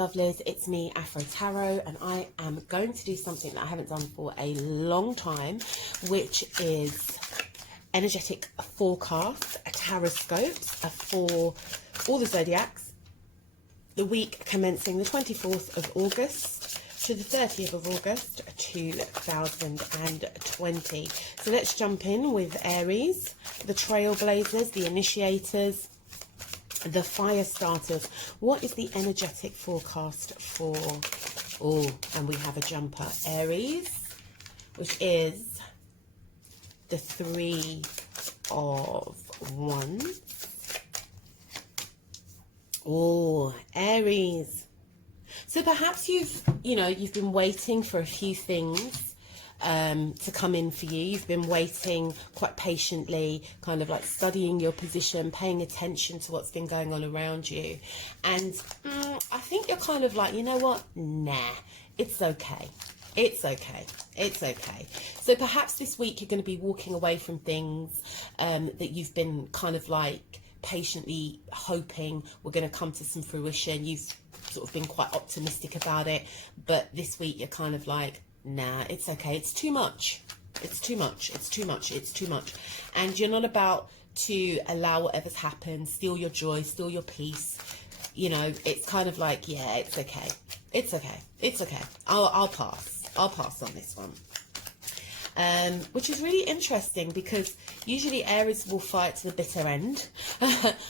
lovelies, it's me, Afro Tarot, and I am going to do something that I haven't done for a long time, which is energetic forecasts, Tarotscopes for all the zodiacs, the week commencing the 24th of August to the 30th of August 2020. So let's jump in with Aries, the trailblazers, the initiators, the fire starters. What is the energetic forecast for, and we have a jumper, Aries, which is the Three of Wands. Aries. So perhaps you've been waiting for a few things to come in for you. You've been waiting quite patiently, kind of like studying your position, paying attention to what's been going on around you. And I think you're kind of like, you know what? Nah, it's okay. It's okay. It's okay. So perhaps this week you're going to be walking away from things that you've been kind of like patiently hoping were going to come to some fruition. You've sort of been quite optimistic about it, but this week you're kind of like, nah, it's okay. It's too much. It's too much. It's too much. It's too much. And you're not about to allow whatever's happened, steal your joy, steal your peace. You know, it's kind of like, yeah, it's okay. It's okay. It's okay. I'll pass. I'll pass on this one. Which is really interesting because usually Aries will fight to the bitter end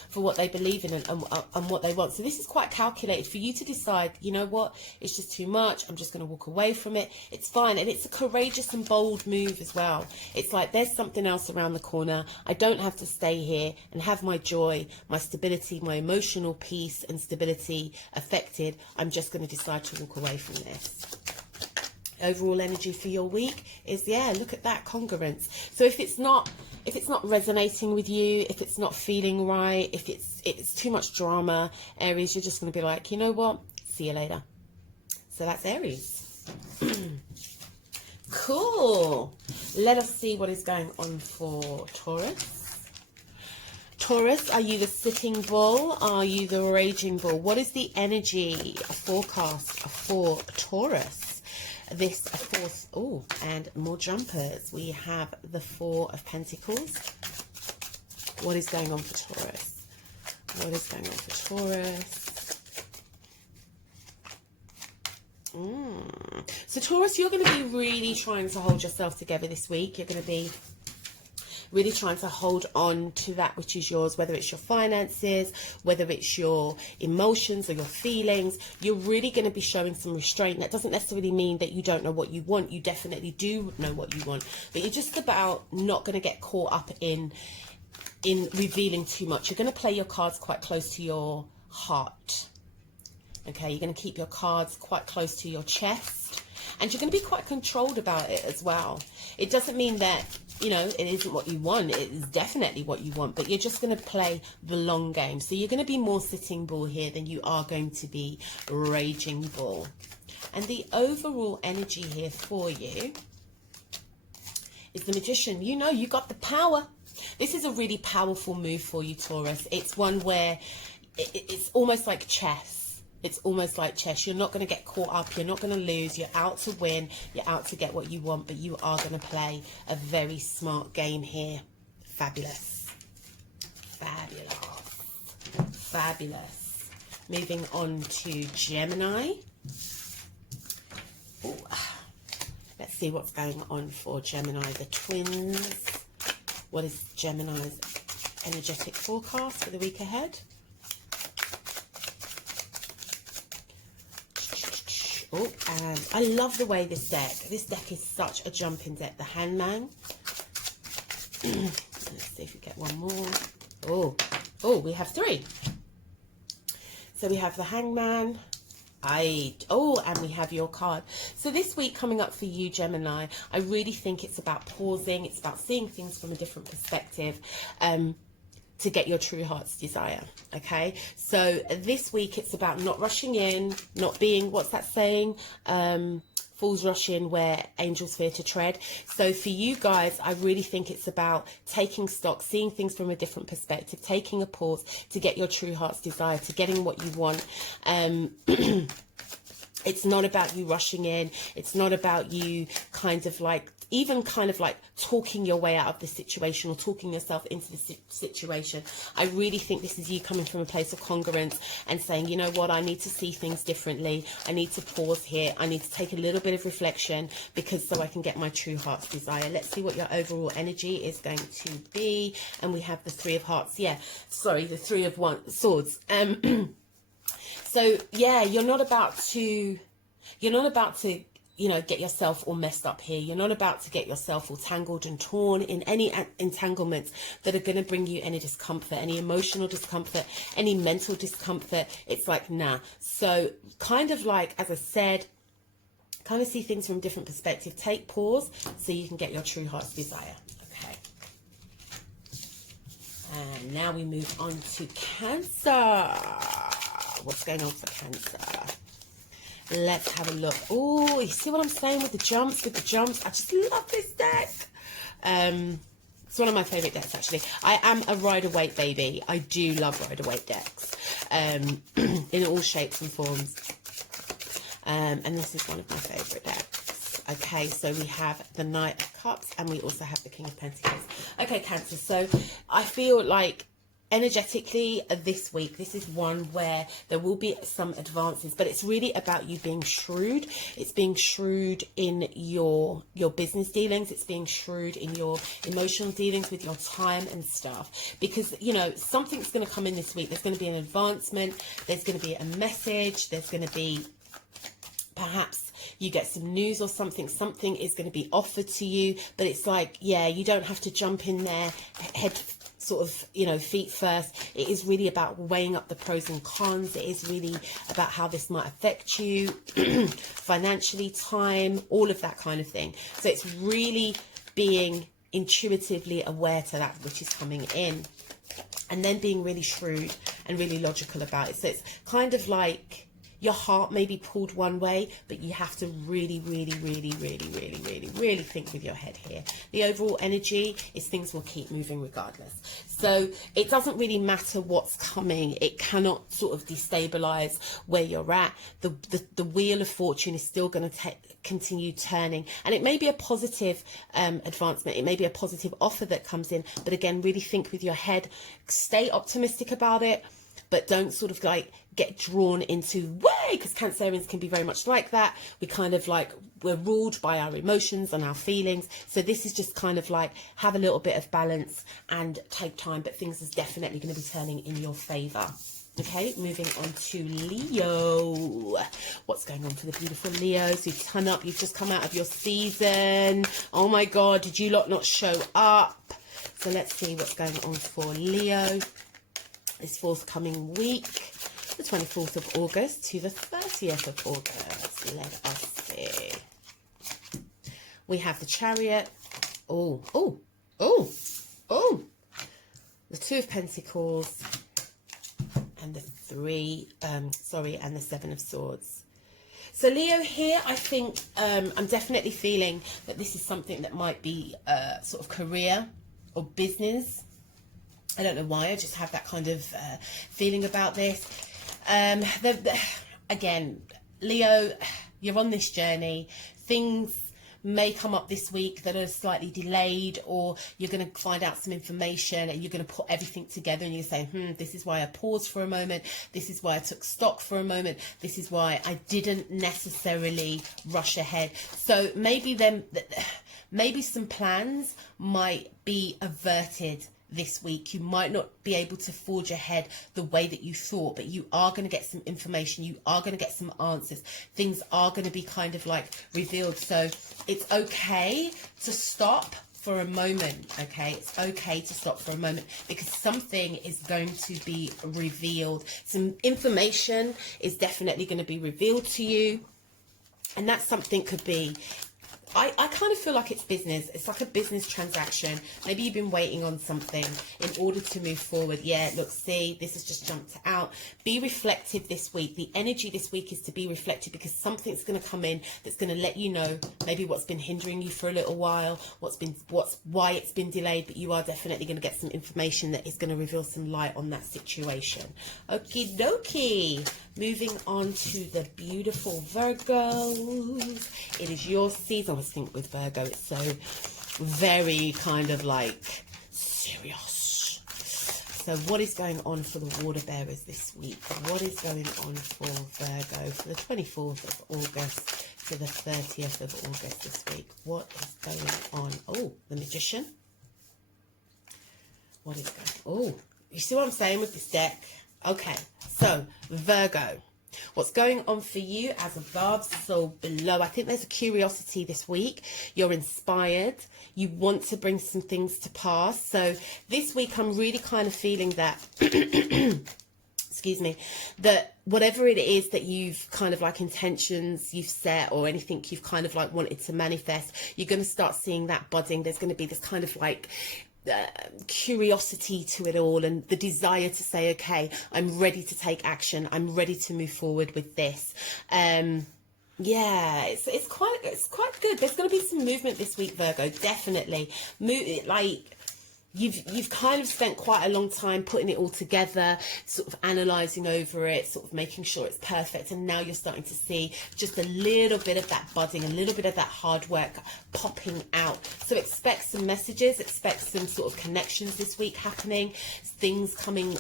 for what they believe in and what they want. So this is quite calculated for you to decide, you know what, it's just too much. I'm just going to walk away from it. It's fine. And it's a courageous and bold move as well. It's like there's something else around the corner. I don't have to stay here and have my joy, my stability, my emotional peace and stability affected. I'm just going to decide to walk away from this. Overall energy for your week is, yeah, look at that, congruence. So if it's not resonating with you, if it's not feeling right, if it's too much drama, Aries, you're just going to be like, you know what, see you later. So that's Aries. Cool. Let us see what is going on for Taurus. Taurus, are you the sitting bull? Are you the raging bull? What is the energy forecast for Taurus? This fourth, and more jumpers. We have the Four of Pentacles. What is going on for Taurus? What is going on for Taurus? So Taurus, you're going to be really trying to hold yourself together this week. You're going to be really trying to hold on to that which is yours, whether it's your finances, whether it's your emotions or your feelings. You're really going to be showing some restraint. That doesn't necessarily mean that you don't know what you want. You definitely do know what you want, but you're just about not going to get caught up in revealing too much. You're going to play your cards quite close to your heart. Okay, you're going to keep your cards quite close to your chest, and you're going to be quite controlled about it as well. It doesn't mean that, you know, it isn't what you want. It is definitely what you want, but you're just going to play the long game. So you're going to be more sitting bull here than you are going to be raging bull. And the overall energy here for you is the Magician. You know, you got the power. This is a really powerful move for you, Taurus. It's one where it's almost like chess. It's almost like chess. You're not going to get caught up. You're not going to lose. You're out to win. You're out to get what you want, but you are going to play a very smart game here. Fabulous. Fabulous. Fabulous. Moving on to Gemini. Ooh. Let's see what's going on for Gemini, the twins. What is Gemini's energetic forecast for the week ahead? And I love the way this deck is such a jumping deck. The Hangman. Let's see if we get one more. We have three. So we have the Hangman. And we have your card. So this week coming up for you, Gemini, I really think it's about pausing. It's about seeing things from a different perspective. To get your true heart's desire. Okay, so this week it's about not rushing in, not being, what's that saying, fools rush in where angels fear to tread. So for you guys, I really think it's about taking stock, seeing things from a different perspective, taking a pause to get your true heart's desire, to getting what you want. It's not about you rushing in. It's not about you kind of like, even kind of like talking your way out of the situation or talking yourself into the situation. I really think this is you coming from a place of congruence and saying, you know what, I need to see things differently. I need to pause here. I need to take a little bit of reflection because so I can get my true heart's desire. Let's see what your overall energy is going to be. And we have the Three of Hearts. Yeah, sorry, the Three of Swords. So yeah, you're not about to, you know, get yourself all messed up here. You're not about to get yourself all tangled and torn in any entanglements that are going to bring you any discomfort, any emotional discomfort, any mental discomfort. It's like, nah. So kind of like, as I said, kind of see things from a different perspective. Take pause so you can get your true heart's desire. Okay. And now we move on to Cancer. What's going on for Cancer? Let's have a look. Oh, you see what I'm saying with the jumps? With the jumps, I just love this deck. It's one of my favorite decks, actually. I am a Rider-Waite baby. I do love Rider-Waite decks in all shapes and forms. And this is one of my favorite decks. Okay, so we have the Knight of Cups and we also have the King of Pentacles. Okay, Cancer. So I feel like energetically this week, this is one where there will be some advances, but it's really about you being shrewd. It's being shrewd in your business dealings. It's being shrewd in your emotional dealings with your time and stuff, because you know something's going to come in this week. There's going to be an advancement, there's going to be a message, there's going to be perhaps you get some news or something is going to be offered to you, but it's like, yeah, you don't have to jump in there head sort of, you know, feet first. It is really about weighing up the pros and cons. It is really about how this might affect you financially, time, all of that kind of thing. So it's really being intuitively aware to that which is coming in, and then being really shrewd and really logical about it. So it's kind of like your heart may be pulled one way, but you have to really think with your head here. The overall energy is things will keep moving regardless. So it doesn't really matter what's coming. It cannot sort of destabilize where you're at. The wheel of fortune is still going to continue turning, and it may be a positive advancement. It may be a positive offer that comes in, but again, really think with your head. Stay optimistic about it, but don't sort of like get drawn into way, because Cancerians can be very much like that. We kind of like, we're ruled by our emotions and our feelings. So this is just kind of like, have a little bit of balance and take time, but things is definitely going to be turning in your favor. Okay, moving on to Leo. What's going on for the beautiful Leos? You've turned up, you've just come out of your season. Oh my God, did you lot not show up? So let's see what's going on for Leo this forthcoming week, the 24th of August to the 30th of August. Let us see. We have the Chariot. The Two of Pentacles and the and the Seven of Swords. So Leo here, I think I'm definitely feeling that this is something that might be sort of career or business. I don't know why, I just have that kind of feeling about this. Again, Leo, you're on this journey. Things may come up this week that are slightly delayed, or you're going to find out some information and you're going to put everything together and you say, this is why I paused for a moment. This is why I took stock for a moment. This is why I didn't necessarily rush ahead. So maybe some plans might be averted this week. You might not be able to forge ahead the way that you thought, but you are going to get some information. You are going to get some answers. Things are going to be kind of like revealed. So it's okay to stop for a moment. Okay, it's okay to stop for a moment, because something is going to be revealed. Some information is definitely going to be revealed to you, and that something could be I kind of feel like it's business. It's like a business transaction. Maybe you've been waiting on something in order to move forward. Yeah, look, see, this has just jumped out. Be reflective this week. The energy this week is to be reflective, because something's going to come in that's going to let you know maybe what's been hindering you for a little while, why it's been delayed, but you are definitely going to get some information that is going to reveal some light on that situation. Okie dokie. Moving on to the beautiful Virgos. It is your season. I always think with Virgo, it's so very kind of like serious. So what is going on for the water bearers this week? What is going on for Virgo for the 24th of August to the 30th of August this week? What is going on? Oh, the Magician. What is going on? Oh, you see what I'm saying with this deck? Okay, so Virgo, what's going on for you as above, so below? I think there's a curiosity this week. You're inspired. You want to bring some things to pass. So this week I'm really kind of feeling that, excuse me, that whatever it is that you've kind of like intentions you've set, or anything you've kind of like wanted to manifest, you're going to start seeing that budding. There's going to be this kind of like curiosity to it all, and the desire to say, okay, I'm ready to take action, I'm ready to move forward with this. Yeah, it's quite good. There's going to be some movement this week, Virgo, definitely. Like you've kind of spent quite a long time putting it all together, sort of analysing over it, sort of making sure it's perfect, and now you're starting to see just a little bit of that budding, a little bit of that hard work popping out. So expect some messages, expect some sort of connections this week happening, things coming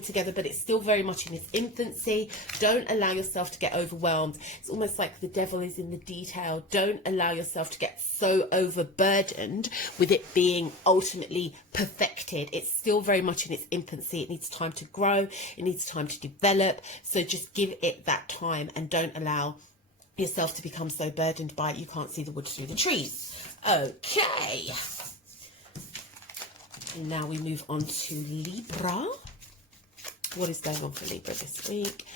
together, but it's still very much in its infancy. Don't allow yourself to get overwhelmed. It's almost like the devil is in the detail. Don't allow yourself to get so overburdened with it being ultimately perfected. It's still very much in its infancy. It needs time to grow. It needs time to develop. So just give it that time, and don't allow yourself to become so burdened by it you can't see the wood through the trees. Okay. And now we move on to Libra. What is going on for Libra this week?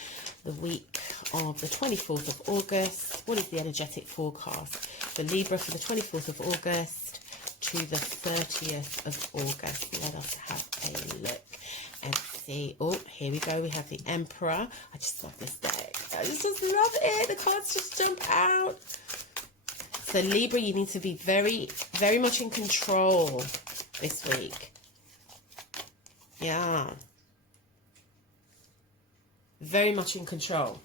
The week of the 24th of August. What is the energetic forecast for Libra for the 24th of August to the 30th of August? Let us have a look and see. Oh, here we go. We have the Emperor. I just love this deck. I just love it. The cards just jump out. So Libra, you need to be very, very much in control this week. Yeah. Very much in control.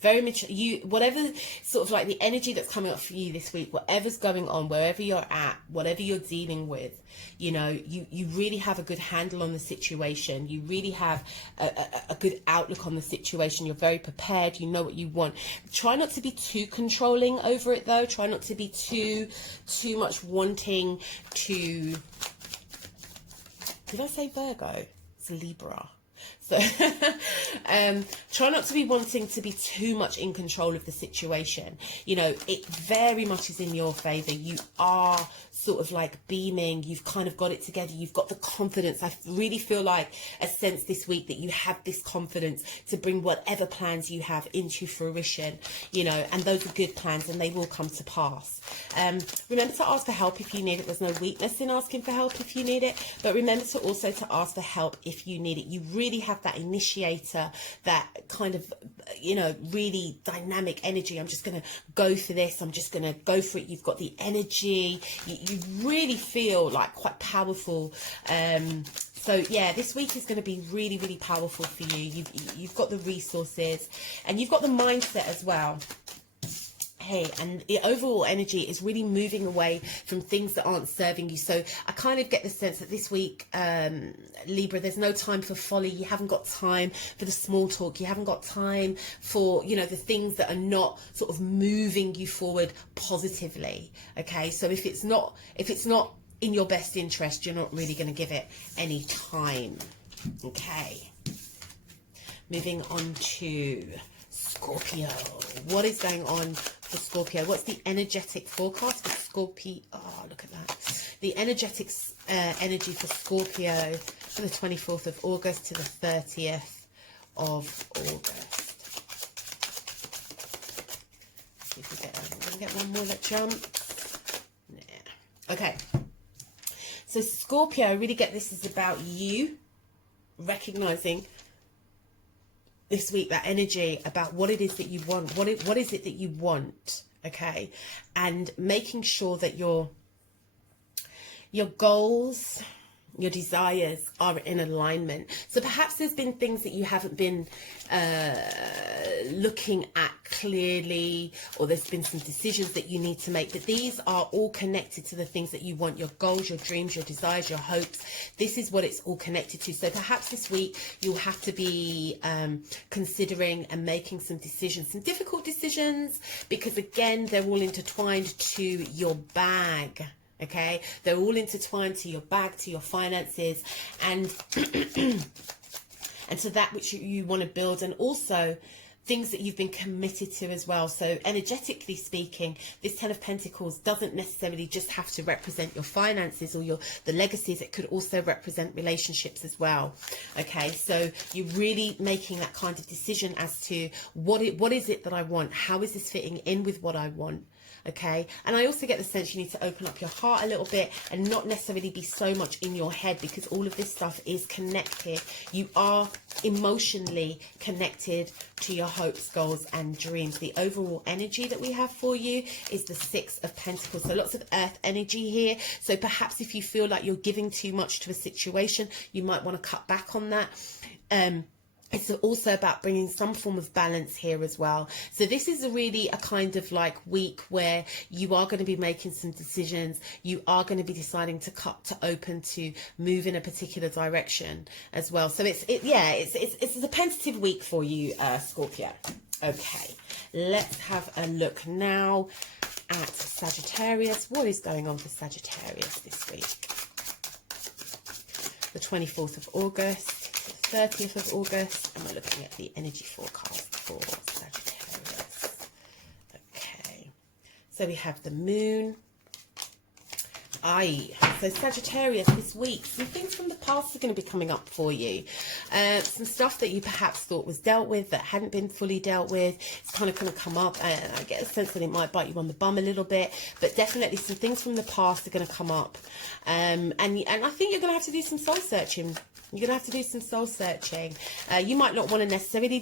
Very much, whatever sort of like the energy that's coming up for you this week, whatever's going on, wherever you're at, whatever you're dealing with, you know, you really have a good handle on the situation. You really have a good outlook on the situation. You're very prepared. You know what you want. Try not to be too controlling over it, though. Try not to be too much wanting to... Did I say Virgo? It's Libra. So try not to be wanting to be too much in control of the situation. You know, it very much is in your favor. You are sort of like beaming. You've kind of got it together. You've got the confidence. I really feel like a sense this week that you have this confidence to bring whatever plans you have into fruition, you know, and those are good plans and they will come to pass. Remember to ask for help if you need it. There's no weakness in asking for help if you need it, but remember to also to ask for help if you need it. You really have that initiator, that kind of, you know, really dynamic energy. I'm just going to go for this. I'm just going to go for it. You've got the energy. You really feel like quite powerful. So yeah, this week is going to be really, really powerful for you. You've got the resources and you've got the mindset as well. Hey, and the overall energy is really moving away from things that aren't serving you. So I kind of get the sense that this week, Libra, there's no time for folly. You haven't got time for the small talk. You haven't got time for, you know, the things that are not sort of moving you forward positively. Okay, so if it's not in your best interest, you're not really going to give it any time. Okay, moving on to Scorpio. What is going on for Scorpio? What's the energetic forecast for Scorpio? Oh, look at that. The energetic energy for Scorpio from the 24th of August to the 30th of August. Let's see if we get, I'm going to get one more that jumps? Yeah. Okay. So Scorpio, I really get this is about you recognizing this week that energy about what it is that you want. What is it that you want? Okay. And making sure that your goals, your desires are in alignment. So perhaps there's been things that you haven't been looking at clearly, or there's been some decisions that you need to make, but these are all connected to the things that you want, your goals, your dreams, your desires, your hopes. This is what it's all connected to. So perhaps this week you'll have to be considering and making some decisions, some difficult decisions, because again, they're all intertwined to your bag. Okay, they're all intertwined to your bag, to your finances, and and to that which you want to build, and also things that you've been committed to as well. So energetically speaking, this Ten of Pentacles doesn't necessarily just have to represent your finances or the legacies. It could also represent relationships as well. Okay, so you're really making that kind of decision as to what is it that I want? How is this fitting in with what I want? Okay, and I also get the sense you need to open up your heart a little bit and not necessarily be so much in your head, because all of this stuff is connected. You are emotionally connected to your hopes, goals and dreams. The overall energy that we have for you is the Six of Pentacles. So lots of earth energy here. So perhaps if you feel like you're giving too much to a situation, you might want to cut back on that. It's also about bringing some form of balance here as well. So this is really a kind of like week where you are going to be making some decisions. You are going to be deciding to cut to open to move in a particular direction as well. So it's a tentative week for you, Scorpio. Okay, let's have a look now at Sagittarius. What is going on for Sagittarius this week? The 24th of August. 30th of August, and we're looking at the energy forecast for Sagittarius. Okay, so we have the moon. So Sagittarius, this week, some things from the past are going to be coming up for you. Some stuff that you perhaps thought was dealt with that hadn't been fully dealt with. It's kind of going to come up, and I get a sense that it might bite you on the bum a little bit, but definitely some things from the past are going to come up. And I think you're going to have to do some soul searching. You're going to have to do some soul searching. You might not want to necessarily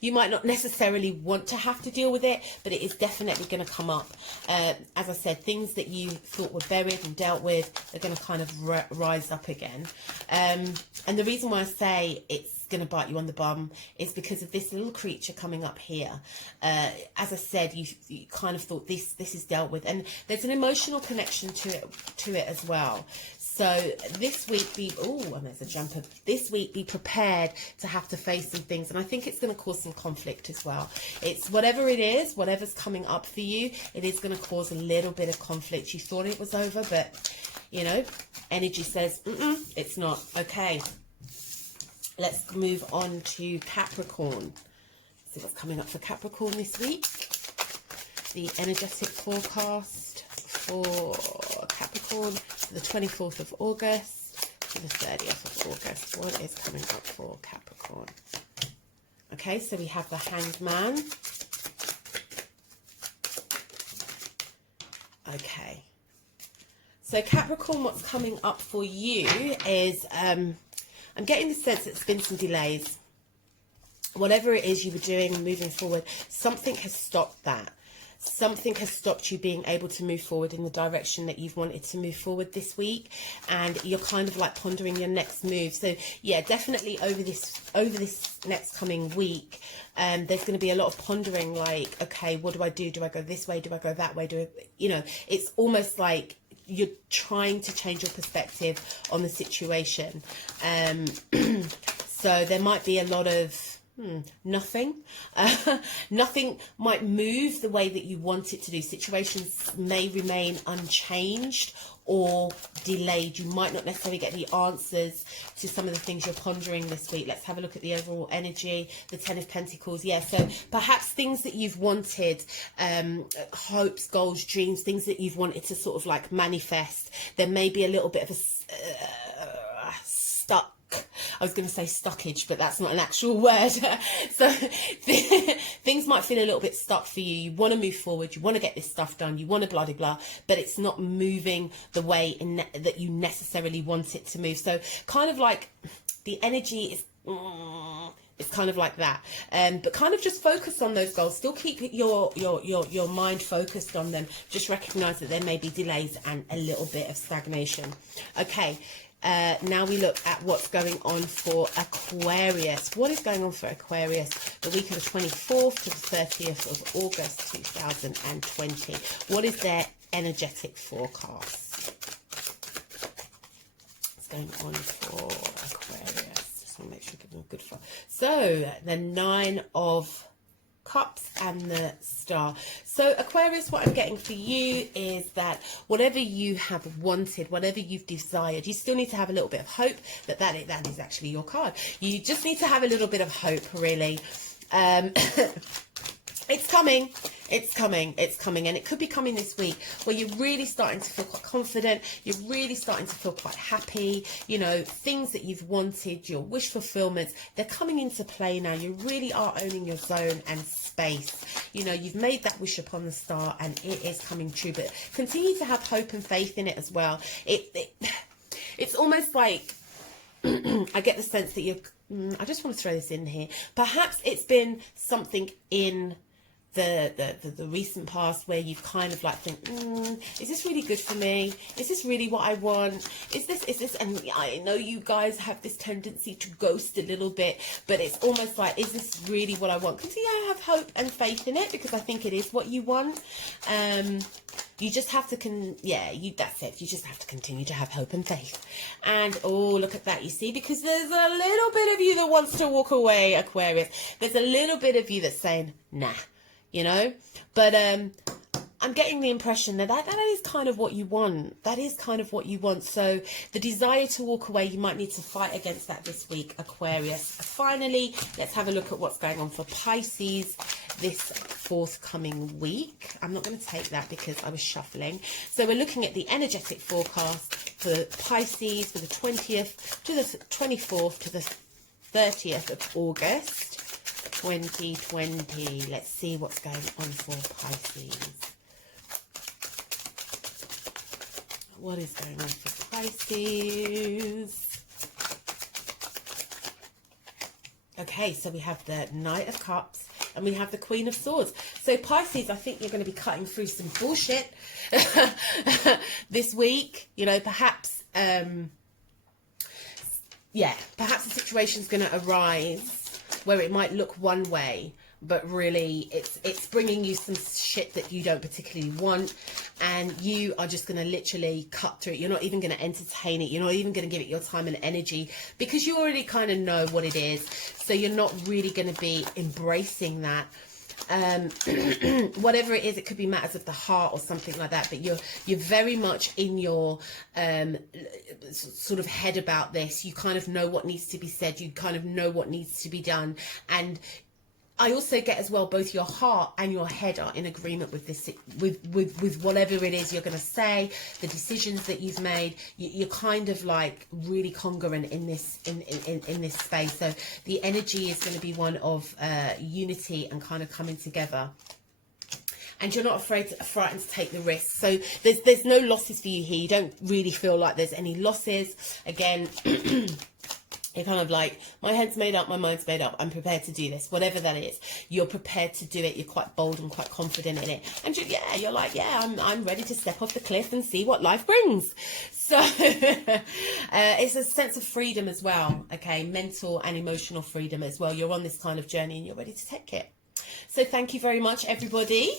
you might not necessarily want to have to deal with it, but it is definitely going to come up. As I said, things that you thought were buried and dealt with are going to kind of rise up again. And the reason why I say it's going to bite you on the bum is because of this little creature coming up here. As I said, you kind of thought this is dealt with, and there's an emotional connection to it as well. So this week and there's a jumper. This week be prepared to have to face some things, and I think it's going to cause some conflict as well. It's whatever it is, whatever's coming up for you, it is going to cause a little bit of conflict. You thought it was over, but you know, energy says it's not. Okay, let's move on to Capricorn. See what's coming up for Capricorn this week. The energetic forecast for Capricorn, the 24th of August to the 30th of August. What is coming up for Capricorn? Okay, so we have the Hanged Man. Okay. So Capricorn, what's coming up for you is, I'm getting the sense that there's been some delays. Whatever it is you were doing moving forward, something has stopped that. Something has stopped you being able to move forward in the direction that you've wanted to move forward this week, and you're kind of like pondering your next move. So yeah, definitely over this next coming week, there's going to be a lot of pondering, like, okay, what do I do? Do I go this way? Do I go that way? It's almost like you're trying to change your perspective on the situation. So there might be a lot of nothing. Nothing might move the way that you want it to do. Situations may remain unchanged or delayed. You might not necessarily get the answers to some of the things you're pondering this week. Let's have a look at the overall energy. The Ten of Pentacles. Yeah, so perhaps things that you've wanted, hopes, goals, dreams, things that you've wanted to sort of like manifest. There may be a little bit of a stuck I was going to say stockage, but that's not an actual word. So things might feel a little bit stuck for you. You want to move forward, you want to get this stuff done, you want to blah blah blah, but it's not moving the way that you necessarily want it to move. So kind of like the energy is it's kind of like that, but kind of just focus on those goals. Still keep your mind focused on them. Just recognize that there may be delays and a little bit of stagnation. Okay, now we look at what's going on for Aquarius. What is going on for Aquarius the week of the 24th to the 30th of August 2020? What is their energetic forecast? What's going on for Aquarius? Make sure I give them a good fun. So the 9 of Cups and the Star. So Aquarius, what I'm getting for you is that whatever you have wanted, whatever you've desired, you still need to have a little bit of hope that is actually your card. You just need to have a little bit of hope, really. It's coming, it's coming, it's coming, and it could be coming this week where you're really starting to feel quite confident, you're really starting to feel quite happy, you know, things that you've wanted, your wish fulfillments, they're coming into play now. You really are owning your zone and space. You know, you've made that wish upon the star and it is coming true, but continue to have hope and faith in it as well. It's almost like, I get the sense that I just want to throw this in here. Perhaps it's been something in the recent past where you've kind of like think, is this really good for me? Is this really what I want? Is this, and I know you guys have this tendency to ghost a little bit, but it's almost like, is this really what I want? Continue to have hope and faith in it, because I think it is what you want. You just have to, that's it. You just have to continue to have hope and faith. And, oh, look at that, you see, because there's a little bit of you that wants to walk away, Aquarius. There's a little bit of you that's saying, nah, you know, but I'm getting the impression that that is kind of what you want. That is kind of what you want. So the desire to walk away, you might need to fight against that this week, Aquarius. Finally, let's have a look at what's going on for Pisces this forthcoming week. I'm not going to take that because I was shuffling. So we're looking at the energetic forecast for Pisces for the 20th to the 24th to the 30th of August 2020. Let's see what's going on for Pisces. What is going on for Pisces? Okay, so we have the Knight of Cups and we have the Queen of Swords. So Pisces, I think you're going to be cutting through some bullshit this week. You know, perhaps, perhaps the situation's going to arise where it might look one way, but really it's bringing you some shit that you don't particularly want, and you are just going to literally cut through it. You're not even going to entertain it. You're not even going to give it your time and energy because you already kind of know what it is. So you're not really going to be embracing that. Whatever it is, it could be matters of the heart or something like that, but you're very much in your sort of head about this. You kind of know what needs to be said, you kind of know what needs to be done, and I also get as well both your heart and your head are in agreement with this, with whatever it is you're going to say, the decisions that you've made. You're kind of like really congruent in this in this space. So the energy is going to be one of unity and kind of coming together. And you're not frightened to take the risk. So there's no losses for you here. You don't really feel like there's any losses. Again, you're kind of like, my head's made up, my mind's made up, I'm prepared to do this, whatever that is. You're prepared to do it. You're quite bold and quite confident in it. And you're like, I'm ready to step off the cliff and see what life brings. So it's a sense of freedom as well, okay? Mental and emotional freedom as well. You're on this kind of journey and you're ready to take it. So thank you very much, everybody.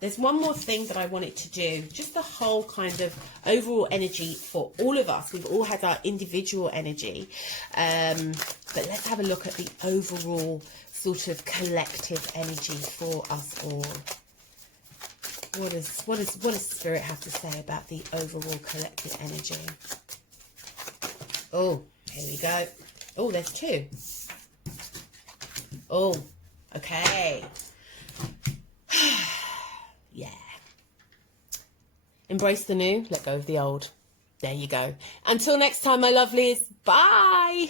There's one more thing that I wanted to do. Just the whole kind of overall energy for all of us. We've all had our individual energy. But let's have a look at the overall sort of collective energy for us all. What does Spirit have to say about the overall collective energy? Oh, here we go. Oh, there's two. Oh, okay. Yeah. Embrace the new, let go of the old. There you go. Until next time, my lovelies. Bye.